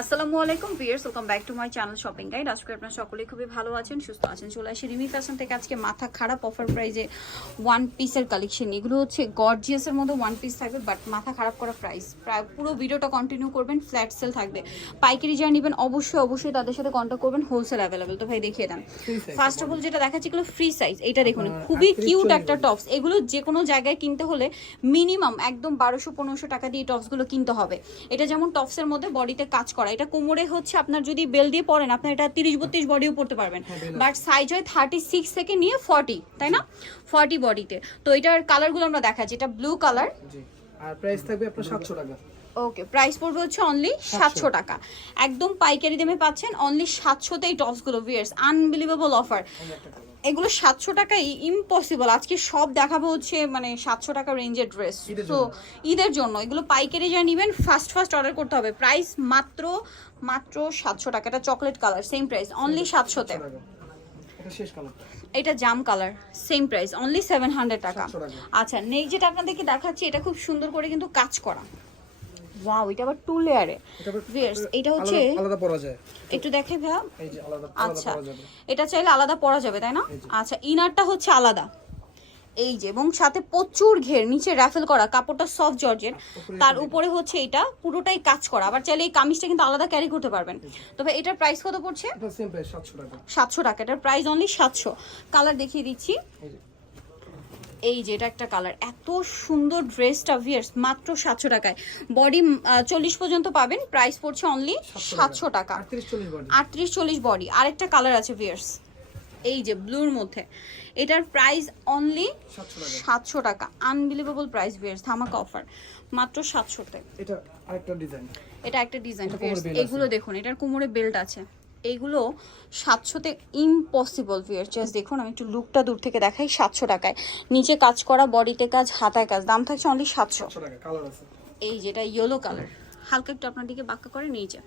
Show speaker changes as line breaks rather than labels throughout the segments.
আসসালামু আলাইকুম viewers welcome back to my channel shopping guide. আজকে আপনারা সকলেই খুবই ভালো আছেন সুস্থ আছেন। চলে আসি রিমি ফ্যাশন থেকে। আজকে মাথা খারাপ অফার প্রাইজে ওয়ান পিসের কালেকশন এগুলো হচ্ছে গর্জিয়াসের মধ্যে ওয়ান পিস থাকবে বাট মাথা খারাপ করা প্রাইস প্রায় পুরো ভিডিওটা কন্টিনিউ করবেন ফ্ল্যাট সেল থাকবে। পাইকারি যারা নেবেন অবশ্যই অবশ্যই তাদের সাথে কন্ট্যাক্ট করবেন হোলসেল অ্যাভেলেবেল তো ভাই দেখিয়ে দেন। ফার্স্ট অফ অল যেটা দেখাচ্ছি এগুলো ফ্রি সাইজ এটা দেখুন খুবই কিউট একটা টপস এগুলো যে কোনো জায়গায় কিনতে হলে মিনিমাম একদম বারোশো পনেরোশো টাকা দিয়ে টপসগুলো কিনতে হবে। এটা যেমন টপসের মধ্যে বডিতে কাজ করা এটা কোমরে হচ্ছে আপনার যদি বেল দিয়ে পরেন আপনার এটা তিরিশ বত্রিশ বডিও পড়তে পারবেন। বাট সাইজ হয় থার্টি সিক্স থেকে নিয়ে ফর্টি তাই না? ফর্টি বডিতে। তো এটার কালারগুলো আমরা দেখাচ্ছি। এটা ব্লু কালার
আর প্রাইস থাকবে আপনার সাতশো টাকা।
ওকে প্রাইস পড়বে হচ্ছে অনলি সাতশো। টাকা। একদম পাইকারি দামে পাচ্ছেন অনলি সাতশোতে এই টপসগুলো ভিয়ার্স আনবিলিভেবল অফার এগুলো সাতশো টাকায় ইম্পসিবল আজকে সব দেখাবো হচ্ছে মানে সাতশো টাকা রেঞ্জের ড্রেস তো ঈদের জন্য। এগুলো পাইকারি যা নেবেন ফার্স্ট ফার্স্ট অর্ডার করতে হবে। প্রাইস মাত্র মাত্র সাতশো টাকা। এটা chocolate colour same price only সাতশোতে।
এটা
জাম colour same price only seven hundred টাকা।
700 টাকা।
আচ্ছা নেক্সট যেটা আপনাদেরকে দেখাচ্ছি এটা খুব সুন্দর করে কিন্তু কাজ করা। ওয়াও এটা আবার টু লেয়ারে
এটা
এটা হচ্ছে
আলাদা- পরা যায়।
একটু দেখে ভাইয়া।
এই যে আলাদা আলাদা
আচ্ছা। এটা চাইলে আলাদা পরা যাবে তাই না? আচ্ছা ইনারটা হচ্ছে আলাদা। এই যে এবং সাথে প্রচুর ঘের নিচে র্যাফেল করা কাপড়টা সফট জর্জের তার উপরে হচ্ছে এটা পুরোটাই কাজ করা। আবার চাইলে এই কামিজটা কিন্তু আলাদা ক্যারি করতে পারবেন। তবে এটার প্রাইস কত পড়ছে?
সাতশো টাকা।
এটার প্রাইস অনলি সাতশো। কালার দেখিয়ে দিচ্ছি।
এই যে
এটা একটা কালার এত সুন্দর ড্রেসটা ভিয়ার্স মাত্র সাতশো টাকায়। বডি চল্লিশ পর্যন্ত পাবেন। প্রাইস পড়ছে অনলি সাতশো টাকা।
আটত্রিশ চল্লিশ বডি
আরেকটা কালার আছে ভিয়ার্স এই যে ব্লুর মধ্যে। এটার প্রাইস অনলি
সাতশো টাকা।
আনবিলিভেবল প্রাইস ভিয়ার্স ধামাকা অফার মাত্র সাতশোতে।
এটা আরেকটা ডিজাইন
এটা একটা ডিজাইন এগুলো দেখুন এটার কোমরে বেল্ট আছে। এইগুলো সাতশোতে ইম্পসিবল ভিয়ার জাস্ট দেখুন আমি একটু লুকটা দূর থেকে দেখাই সাতশো টাকায়। নিচে কাজ করা বডিতে কাজ হাতায় কাজ দাম থাকছে অনলি সাতশো। এই যেটা ইয়েলো কালার হালকা একটু আপনার দিকে বাক্কা করে নিয়ে নিচে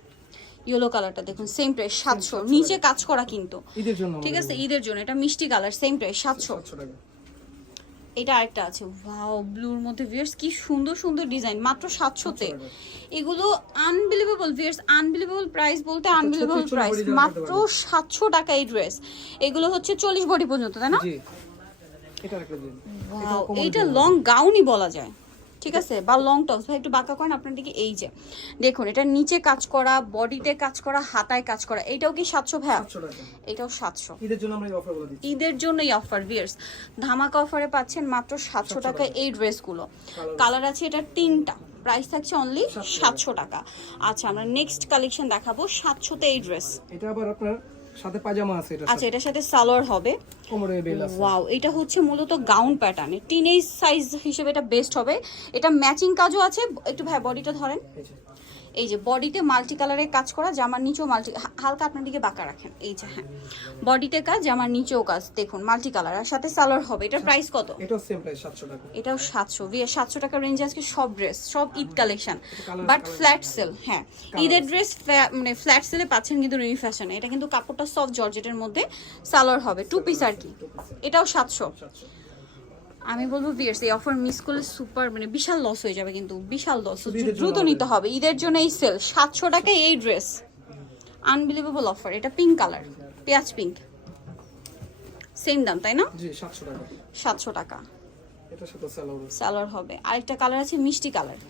ইয়েলো কালারটা দেখুন সেম প্রাইস সাতশো। নিচে কাজ করা কিন্তু। ঠিক আছে ঈদের জন্য এটা মিষ্টি কালার সেম প্রাইস সাতশো। এটা আরেকটা আছে। ওয়াও ব্লুর মধ্যে ভিয়ার্স কি সুন্দর সুন্দর ডিজাইন মাত্র সাতশোতে। এগুলো আনবিলিভেবল ভিয়ার্স আনবিলিভেবল প্রাইস বলতে আনবিলিভেবল প্রাইস মাত্র সাতশো টাকা এই ড্রেস এগুলো হচ্ছে চল্লিশ বডি পর্যন্ত তাই না?
জি। এটা একটা দিন।
Wow, এইটা লং গাউনই বলা যায়। ঠিক আছে? বা লং টপস ভাই একটু বাঁকা করেন আপনার দিকে এই যে। দেখুন এটা নিচে কাজ করা বডিতে কাজ করা হাতায় কাজ করা এটাও কি সাতশো
সাতশো
এটাও সাতশো।
ঈদের জন্য আমরা এই
ঈদের জন্যই অফার ভিয়ার্স ধামাকা অফারে পাচ্ছেন মাত্র সাতশো টাকা। এই ড্রেসগুলো কালার আছে। এটা তিনটা। প্রাইস থাকছে অনলি সাতশো টাকা। আচ্ছা আমরা নেক্সট কালেকশন দেখাবো সাতশোতে এই ড্রেস
এটা আবার আপনার সাথে পাজামা আছে এটা
আচ্ছা এটার সাথে সালোয়ার হবে।
কোমরে বেল আছে।
ওয়াও এটা হচ্ছে মূলত গাউন প্যাটার্নে টিনেজ সাইজ হিসেবে এটা বেস্ট হবে। এটা ম্যাচিং কাজও আছে। একটু ভাই বডিটা ধরেন।
এই যে
বডিতে মাল্টি কালারের কাজ করা জামার নিচেও মাল্টি হালকা আপনার দিকে বাঁকা রাখেন এই যে হ্যাঁ। বডিতে কাজ জামার নিচেও কাজ দেখুন মাল্টি কালার আর সাথে সালোয়ার হবে। এটার প্রাইস কত?
এটাও সেম প্রাইস সাতশো টাকা।
এটাও সাতশো। ভিয়ে সাতশো টাকা রেঞ্জে আজকে সব ড্রেস সব Eid collection but flat sale হ্যাঁ। ঈদের ড্রেস মানে ফ্ল্যাট সেলে পাচ্ছেন কিন্তু ফ্যাশনে এটা কিন্তু কাপড়টা সফট জর্জেটের মধ্যে সালোয়ার হবে। টু পিস আর কি। এটাও সাতশো।
সাতশো।
আমি বলব ভিয়ার্স এই অফার মিস করলে সুপার মানে বিশাল লস হয়ে যাবে কিন্তু বিশাল লস দ্রুত নিতে হবে ঈদের জন্য এই সেল সাতশো টাকায় এই ড্রেস আনবিলিভেবল অফার এটা পিঙ্ক কালার পেঁয়াজ পিঙ্ক সেম দাম তাই না?
সাতশো টাকা।
সালোয়ার হবে। আরেকটা কালার আছে মিষ্টি কালার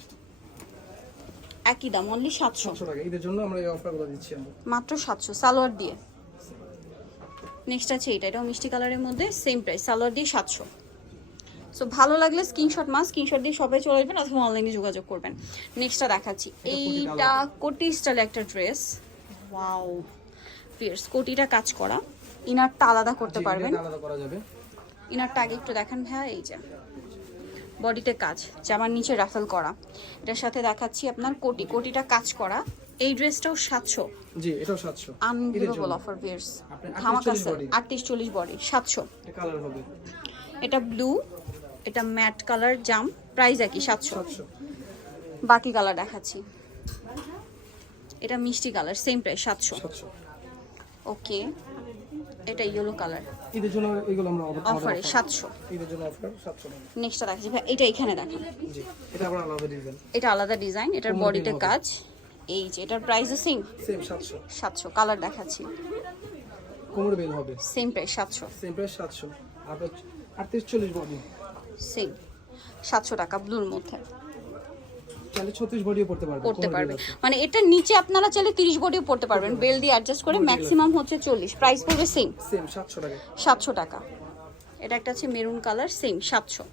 একই দাম অনলি সাতশো।
সাতশো ঈদের জন্য আমরা এই অফারগুলো দিচ্ছি
মাত্র সাতশো সালোয়ার দিয়ে। নেক্সট আছে এটা এটাও মিষ্টি কালারের মধ্যে সেম প্রাইস সালোয়ার দিয়ে সাতশো। সো ভালো লাগলে স্ক্রিনশট মাস স্ক্রিনশট দিয়ে সবাই চলে আসবেন অথবা অনলাইনে যোগাযোগ করবেন। নেক্সটটা দেখাচ্ছি। এইটা কোটি স্টাইল একটা ড্রেস ওয়াও ফিয়ার্স কোটিটা কাজ করা। ইনারটা আলাদা করতে পারবেন।
আলাদা করা যাবে।
ইনারটা আগে একটু দেখান ভাইয়া এই যে। বডিতে কাজ। জামার নিচে রাফেল করা। এটার সাথে দেখাচ্ছি আপনার কোটি। কোটিটা কাজ করা। এই ড্রেসটাও সাতশো।
জি এটাও সাতশো। ঈদের
আনবিলিভেবল অফার ভিয়ার্স ধামাকা
38
সেল
body।
আটত্রিশ চল্লিশ বডি সাতশো।
এটা কালার হবে।
এটা ব্লু এটা ম্যাট কালার জাম প্রাইস একই সাতশো। বাকি কালার দেখাচ্ছি। এটা মিষ্টি কালার সেম প্রাইস সাতশো। ওকে এটা ইয়েলো কালার
ঈদের জন্য এইগুলো আমরা
অফারে
offer।
সাতশো।
ঈদের জন্য অফার সাতশো টাকা
নেক্সটটা দেখাচ্ছি। ভাই এটা এখানে দেখান।
জি এটা আবার আলাদা ডিজাইন
এটা আলাদা ডিজাইন এটার বডিতে কাজ। এই যে এটার প্রাইসও সেম
সেম সাতশো।
সাতশো কালার দেখাচ্ছি।
কোমর বেল হবে।
সেম প্রাইস সাতশো।
সেম প্রাইস সাতশো। আর আটত্রিশ চল্লিশ বডি
সেম সাতশো টাকা ব্লুর মধ্যে।
বডিও পড়তে পারবে
পড়তে পারবে মানে এটা নিচে আপনারা চাইলে তিরিশ বডিও পড়তে পারবেন বেল দিয়ে অ্যাডজাস্ট করে ম্যাক্সিমাম হচ্ছে চল্লিশ প্রাইস পড়বে সেম
সেম সাতশো টাকা।
সাতশো টাকা। এটা একটা আছে মেরুন কালার সেম সাতশো।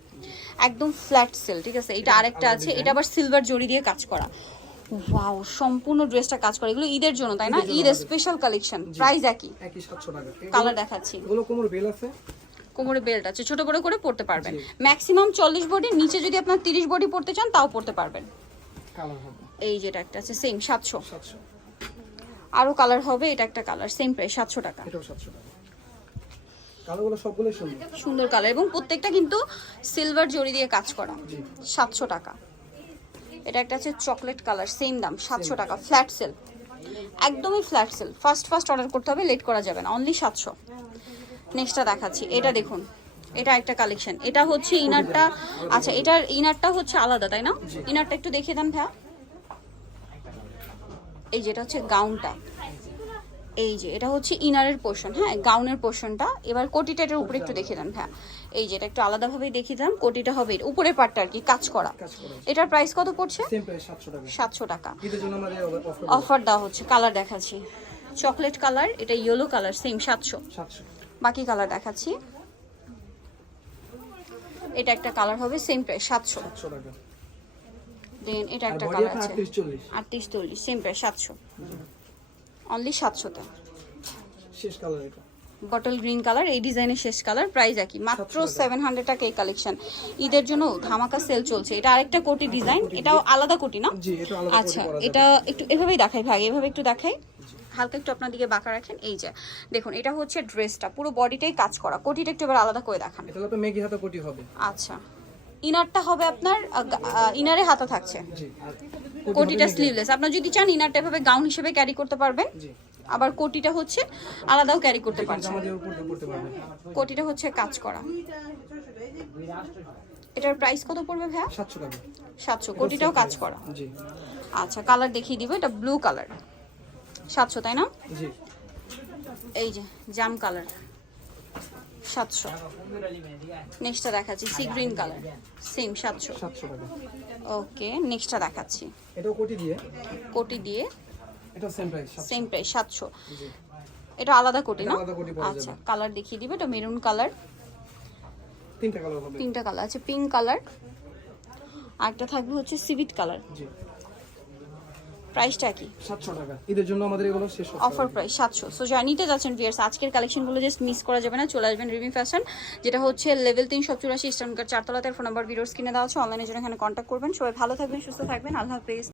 একদম ফ্ল্যাট সেল ঠিক আছে? এটা আরেকটা আছে এটা আবার সিলভার জড়ি দিয়ে কাজ করা। ওয়াও সম্পূর্ণ ড্রেসটা কাজ করা। এগুলো ঈদের জন্য তাই না?
ঈদের
ঈদ স্পেশাল কালেকশন প্রাইস একই।
একই সাতশো টাকা।
কালার দেখাচ্ছি।
এগুলো কোমর বেল আছে?
কোমরে বেল্ট আছে ছোট বড় করে পড়তে পারবেন। ম্যাক্সিমাম চল্লিশ বডি নিচে যদি আপনার তিরিশ বডি পড়তে চান তাও পড়তে পারবেন। এই যেটা একটা আছে সেম সাতশো। আরও কালার হবে এটা একটা কালার সেম প্রাইস সাতশো টাকা।
সুন্দর।
কালার এবং প্রত্যেকটা কিন্তু সিলভার জড়ি দিয়ে কাজ করা। সাতশো টাকা। এটা একটা আছে চকলেট কালার সেম দাম সাতশো টাকা ফ্ল্যাট সেল একদমই flat sale first first order করতে হবে লেট করা যাবে না অনলি সাতশো। নেক্সটটা দেখাচ্ছি। এটা দেখুন। এটা একটা কালেকশন এটা হচ্ছে ইনারটা আচ্ছা এটার ইনারটা হচ্ছে আলাদা তাই না? ইনারটা একটু দেখিয়ে দেন ভাইয়া। এই যেটা হচ্ছে গাউনটা এই যে এটা হচ্ছে ইনারের পোর্শন হ্যাঁ? গাউনের পোর্শনটা এবার কোটিটা এটার উপরে একটু দেখিয়ে দেন হ্যাঁ এই যে এটা একটু আলাদাভাবে দেখিয়ে দিলাম। কোটিটা হবে এর উপরের পার্টটা আর কি কাজ করা। এটার প্রাইস কত পড়ছে?
সাতশো টাকা।
সাতশো টাকা।
ঈদের জন্য আমাদের অফার
দেওয়া হচ্ছে কালার দেখাচ্ছি। চকলেট কালার এটা ইয়েলো কালার সেম সাতশো। বাকি কালার দেখাচ্ছি। এটা একটা কালার হবে সেম প্রাইস সাতশো। দেন এটা একটা কালার আছে।
আটত্রিশ চল্লিশ।
সেম প্রাইস সাতশো। অনলি সাতশোতে।
শেষ কালার এটা।
বটল গ্রিন কালার এই ডিজাইনের শেষ কালার প্রাইস একই। মাত্র
700 টাকা।
সেভেন হান্ড্রেড টাকা এই কালেকশন ঈদের জন্য ধামাকা সেল চলছে। এটা আরেকটা কোটি ডিজাইন এটাও আলাদা কোটি না?
জি এটা আলাদা
আচ্ছা এটা একটু এভাবেই দেখাই ভাই এভাবে একটু দেখাই। হালকা একটু আপনার দিকে বাঁকা রাখেন এই যে। দেখুন এটা হচ্ছে ড্রেসটা পুরো বডিটাই কাজ করা। কোটিটা একটু এবার আলাদা করে দেখান।
এটা হলো মেগি হাতা কোটি হবে।
আচ্ছা। ইনারটা হবে আপনার ইনারে হাতা থাকছে। কোটিটা স্লিভলেস আপনার যদি চান ইনারটা এভাবে গাউন হিসেবে ক্যারি করতে পারবেন।
জি।
আবার কোটিটা হচ্ছে আলাদাও ক্যারি করতে পারছেন। কোটিটা হচ্ছে কাজ করা। এটার প্রাইস কত পড়বে ভাইয়া?
সাতশো
কোটিটাও কাজ করা।
জি।
আচ্ছা কালার দেখিয়ে দিব এটা ব্লু কালার সাতশো তাই না? এই যে জাম কালার। সাতশো। নেক্সটটা দেখাচ্ছি সি গ্রিন কালার। সেম সাতশো। ওকে নেক্সটটা দেখাচ্ছি।
এটাও কোটি দিয়ে?
কোটি দিয়ে?
এটা সেম প্রাইস
সেম প্রাইস সাতশো। এটা আলাদা কোটি না? আচ্ছা কালার দেখিয়ে দিবে এটা মেরুন কালার।
তিনটা কালার হবে।
তিনটা কালার আছে পিঙ্ক কালার। আরেকটা থাকবে হচ্ছে সিভিট কালার।
জি।
প্রাইসটা কি?
সাতশো টাকা। ঈদের জন্য আমাদের এগুলো শেষ
অফার প্রাইস সাতশো। সো যারা নিতে যাচ্ছেন ভিয়ার্স আজকের কালেকশনগুলো জাস্ট মিস করা যাবে না চলে আসবেন রিমি ফ্যাশন যেটা হচ্ছে লেভেল তিন সব চুরাশি ইস্টার্ন চারতলাতে ফোন নাম্বার ভিডিওস কিনে দেওয়া আছে অনলাইনে জন্য এখানে কন্ট্যাক্ট করবেন। সবাই ভালো থাকবেন সুস্থ থাকবেন আল্লাহ হাফিজ।